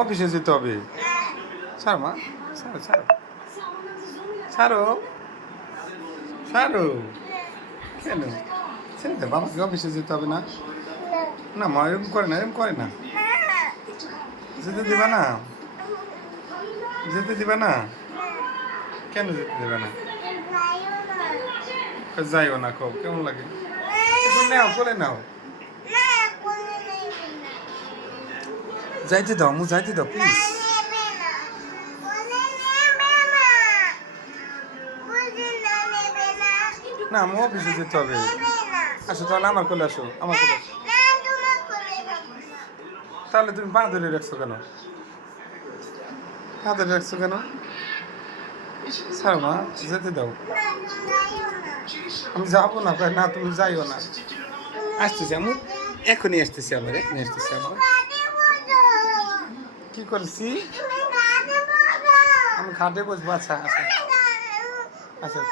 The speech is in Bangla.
অফিসে যেতে হবে। ছাড় মা, ছাড়ো ছাড়ো ছাড়ো ছাড়ো। কেন ছেড়ে দে, বাবাকে অফিসে যেতে হবে না। না মা এরকম করে না, এরকম করে না। যেতে দিবা না, যেতে দিবা না। কেন যেতে দেবে না? যাইও না, কও কেমন লাগে। এখন নাও, কোলে নাও। যাইতে দাও মু, যাইতে দাও প্লিজ। না মু অফিসে যেতে হবে। আসো তাহলে আমার কোলে আসো, আমার কোলে আসো। তাহলে তুমি পা ধরে রাখছো কেন? পা ধরে রাখছো কেন? ছাড়ো মা, যেতে দাও। আমি যাবো না, না তুমি যাইও না। আসতেছি আমি, এখনই আসতেছি আবার, এখনই আসতেছি আবার। কি করছি? আমি খাটে বসবো। আচ্ছা আচ্ছা আচ্ছা।